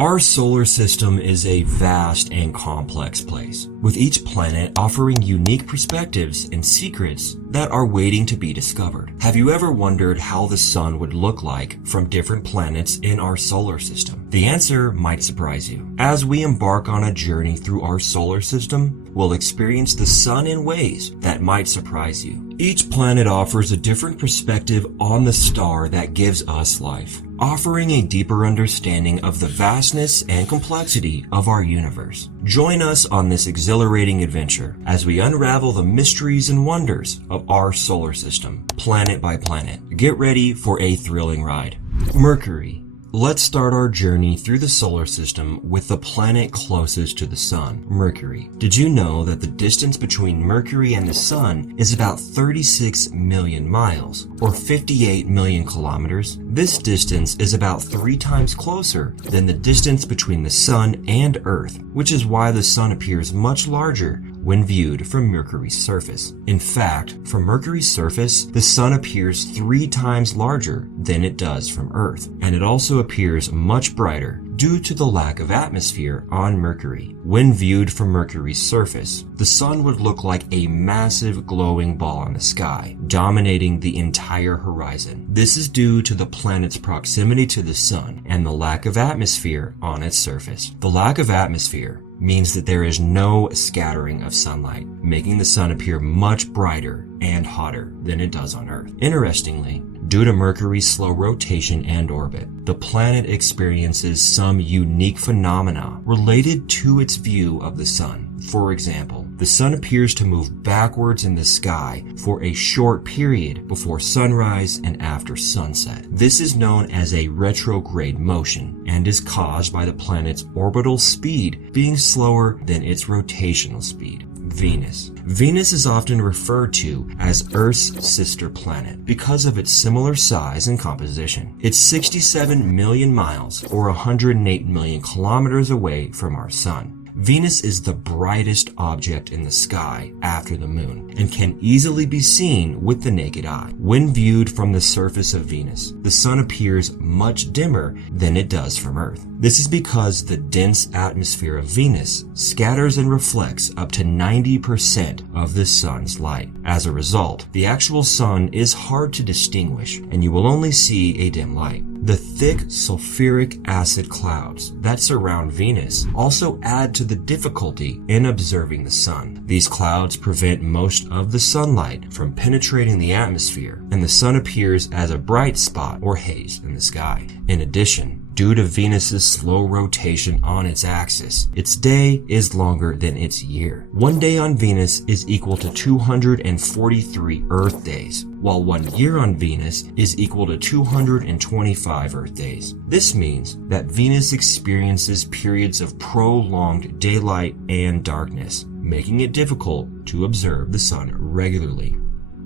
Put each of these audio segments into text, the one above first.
Our solar system is a vast and complex place, with each planet offering unique perspectives and secrets that are waiting to be discovered. Have you ever wondered how the sun would look like from different planets in our solar system? The answer might surprise you. As we embark on a journey through our solar system, we'll experience the sun in ways that might surprise you. Each planet offers a different perspective on the star that gives us life, offering a deeper understanding of the vastness and complexity of our universe. Join us on this exhilarating adventure as we unravel the mysteries and wonders of our solar system, planet by planet. Get ready for a thrilling ride. Mercury. Let's start our journey through the solar system with the planet closest to the sun, Mercury. Did you know that the distance between Mercury and the sun is about 36 million miles, or 58 million kilometers? This distance is about 3 times closer than the distance between the sun and Earth, which is why the sun appears much larger when viewed from Mercury's surface. In fact, from Mercury's surface, the sun appears 3 times larger than it does from Earth, and it also appears much brighter due to the lack of atmosphere on Mercury. When viewed from Mercury's surface, the sun would look like a massive glowing ball in the sky, dominating the entire horizon. This is due to the planet's proximity to the sun and the lack of atmosphere on its surface. The lack of atmosphere means that there is no scattering of sunlight, making the sun appear much brighter and hotter than it does on Earth. Interestingly, due to Mercury's slow rotation and orbit, the planet experiences some unique phenomena related to its view of the sun. For example, the sun appears to move backwards in the sky for a short period before sunrise and after sunset. This is known as a retrograde motion and is caused by the planet's orbital speed being slower than its rotational speed. Venus. Venus is often referred to as Earth's sister planet because of its similar size and composition. It's 67 million miles or 108 million kilometers away from our sun. Venus is the brightest object in the sky after the moon and can easily be seen with the naked eye. When viewed from the surface of Venus, the sun appears much dimmer than it does from Earth. This is because the dense atmosphere of Venus scatters and reflects up to 90% of the sun's light. As a result, the actual sun is hard to distinguish and you will only see a dim light. The thick sulfuric acid clouds that surround Venus also add to the difficulty in observing the sun. These clouds prevent most of the sunlight from penetrating the atmosphere, and the sun appears as a bright spot or haze in the sky. In addition, due to Venus's slow rotation on its axis, its day is longer than its year. One day on Venus is equal to 243 Earth days, while 1 year on Venus is equal to 225 Earth days. This means that Venus experiences periods of prolonged daylight and darkness, making it difficult to observe the sun regularly.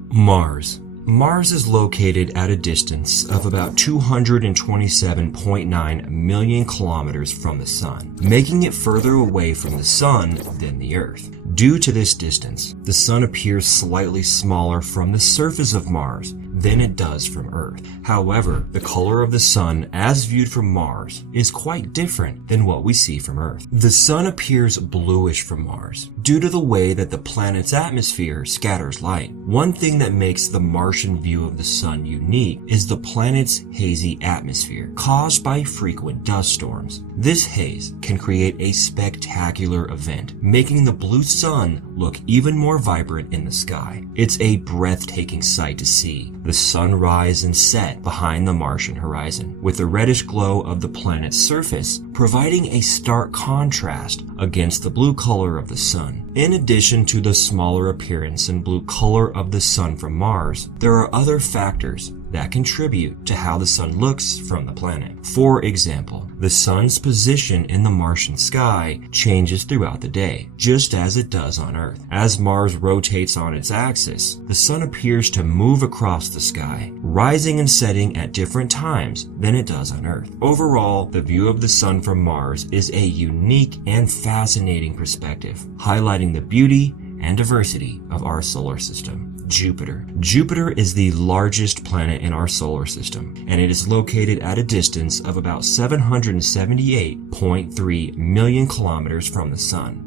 Mars. Mars is located at a distance of about 227.9 million kilometers from the sun, making it further away from the sun than the Earth. Due to this distance, the sun appears slightly smaller from the surface of Mars than it does from Earth. However, the color of the sun as viewed from Mars is quite different than what we see from Earth. The sun appears bluish from Mars due to the way that the planet's atmosphere scatters light. One thing that makes the Martian view of the sun unique is the planet's hazy atmosphere caused by frequent dust storms. This haze can create a spectacular event, making the blue sun look even more vibrant in the sky. It's a breathtaking sight to see the sun rise and set behind the Martian horizon, with the reddish glow of the planet's surface providing a stark contrast against the blue color of the sun. In addition to the smaller appearance and blue color of the sun from Mars, there are other factors that contribute to how the sun looks from the planet. For example, the sun's position in the Martian sky changes throughout the day, just as it does on Earth. As Mars rotates on its axis, the sun appears to move across the sky, rising and setting at different times than it does on Earth. Overall, the view of the sun from Mars is a unique and fascinating perspective, highlighting the beauty and diversity of our solar system. Jupiter. Jupiter is the largest planet in our solar system, and it is located at a distance of about 778.3 million kilometers from the Sun.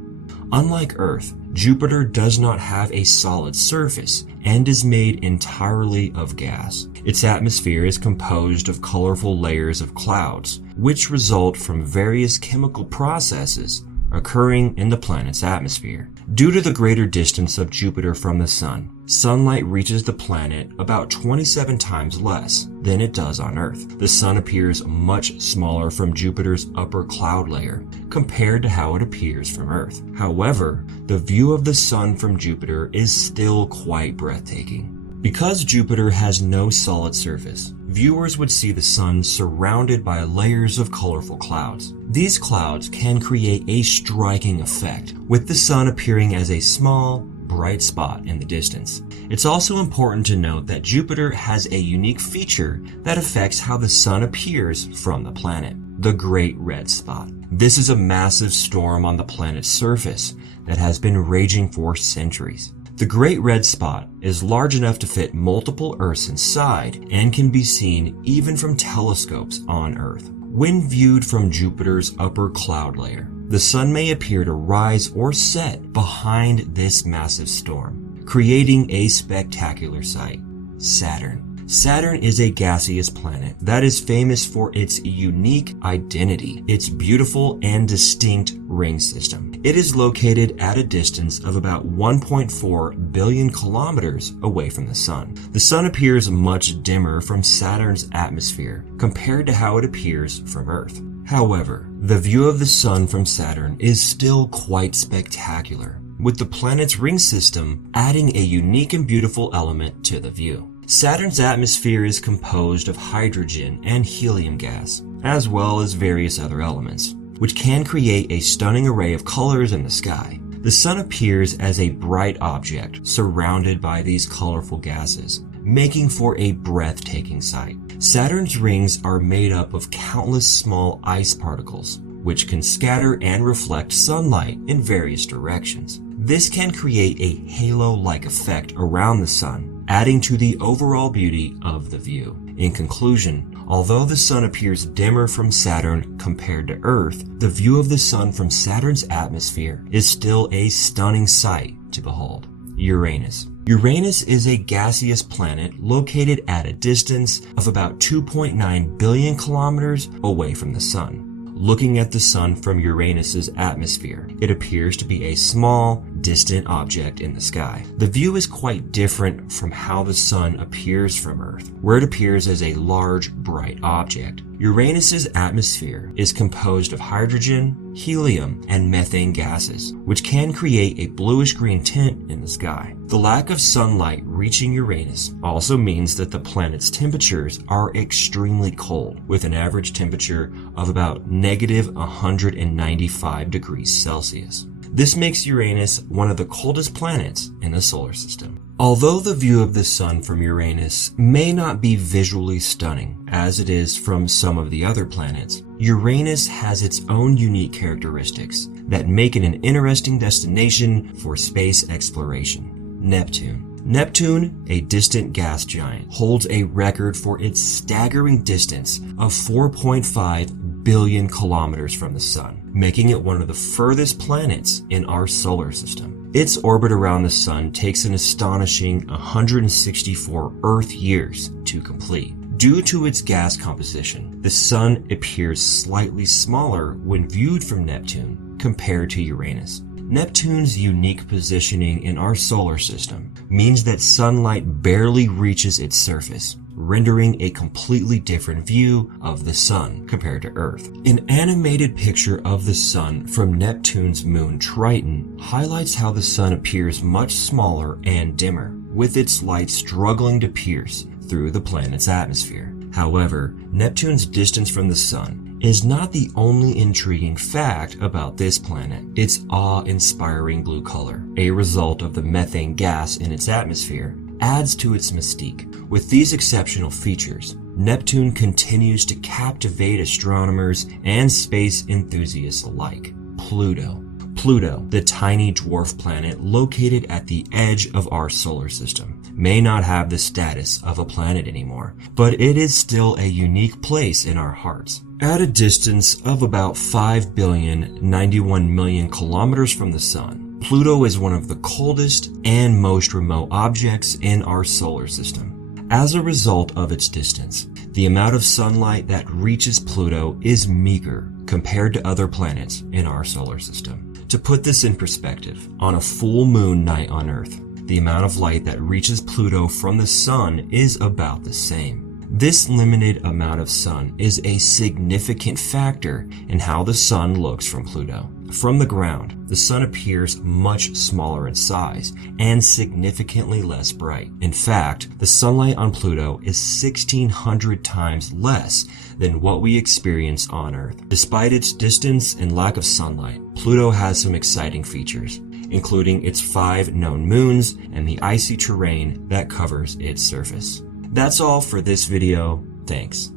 Unlike Earth, Jupiter does not have a solid surface and is made entirely of gas. Its atmosphere is composed of colorful layers of clouds, which result from various chemical processes occurring in the planet's atmosphere. Due to the greater distance of Jupiter from the Sun, sunlight reaches the planet about 27 times less than it does on Earth. The Sun appears much smaller from Jupiter's upper cloud layer compared to how it appears from Earth. However, the view of the Sun from Jupiter is still quite breathtaking. Because Jupiter has no solid surface, viewers would see the Sun surrounded by layers of colorful clouds. These clouds can create a striking effect, with the Sun appearing as a small, bright spot in the distance. It's also important to note that Jupiter has a unique feature that affects how the Sun appears from the planet: the Great Red Spot. This is a massive storm on the planet's surface that has been raging for centuries. The Great Red Spot is large enough to fit multiple Earths inside and can be seen even from telescopes on Earth. When viewed from Jupiter's upper cloud layer, the Sun may appear to rise or set behind this massive storm, creating a spectacular sight. Saturn. Saturn is a gaseous planet that is famous for its unique identity, its beautiful and distinct ring system. It is located at a distance of about 1.4 billion kilometers away from the Sun. The Sun appears much dimmer from Saturn's atmosphere compared to how it appears from Earth. However, the view of the Sun from Saturn is still quite spectacular, with the planet's ring system adding a unique and beautiful element to the view. Saturn's atmosphere is composed of hydrogen and helium gas, as well as various other elements, which can create a stunning array of colors in the sky. The Sun appears as a bright object surrounded by these colorful gases, making for a breathtaking sight. Saturn's rings are made up of countless small ice particles, which can scatter and reflect sunlight in various directions. This can create a halo-like effect around the Sun, adding to the overall beauty of the view. In conclusion, although the Sun appears dimmer from Saturn compared to Earth, the view of the Sun from Saturn's atmosphere is still a stunning sight to behold. Uranus. Uranus is a gaseous planet located at a distance of about 2.9 billion kilometers away from the Sun. Looking at the Sun from Uranus's atmosphere, it appears to be a small, distant object in the sky. The view is quite different from how the Sun appears from Earth, where it appears as a large, bright object. Uranus's atmosphere is composed of hydrogen, helium, and methane gases, which can create a bluish-green tint in the sky. The lack of sunlight reaching Uranus also means that the planet's temperatures are extremely cold, with an average temperature of about -195 degrees Celsius. This makes Uranus one of the coldest planets in the solar system. Although the view of the Sun from Uranus may not be visually stunning, as it is from some of the other planets, Uranus has its own unique characteristics that make it an interesting destination for space exploration. Neptune. Neptune, a distant gas giant, holds a record for its staggering distance of 4.5 billion kilometers from the Sun, making it one of the furthest planets in our solar system. Its orbit around the Sun takes an astonishing 164 Earth years to complete. Due to its gas composition, the Sun appears slightly smaller when viewed from Neptune compared to Uranus. Neptune's unique positioning in our solar system means that sunlight barely reaches its surface, rendering a completely different view of the Sun compared to Earth. An animated picture of the Sun from Neptune's moon Triton highlights how the Sun appears much smaller and dimmer, with its light struggling to pierce through the planet's atmosphere. However, Neptune's distance from the Sun is not the only intriguing fact about this planet. Its awe-inspiring blue color, a result of the methane gas in its atmosphere, adds to its mystique. With these exceptional features, Neptune continues to captivate astronomers and space enthusiasts alike. Pluto. Pluto, the tiny dwarf planet located at the edge of our solar system, may not have the status of a planet anymore, but it is still a unique place in our hearts. At a distance of about 5,091,000,000 kilometers from the Sun, Pluto is one of the coldest and most remote objects in our solar system. As a result of its distance, the amount of sunlight that reaches Pluto is meager compared to other planets in our solar system. To put this in perspective, on a full moon night on Earth, the amount of light that reaches Pluto from the Sun is about the same. This limited amount of sun is a significant factor in how the Sun looks from Pluto. From the ground, the Sun appears much smaller in size and significantly less bright. In fact, the sunlight on Pluto is 1,600 times less than what we experience on Earth. Despite its distance and lack of sunlight, Pluto has some exciting features, including its 5 known moons and the icy terrain that covers its surface. That's all for this video. Thanks.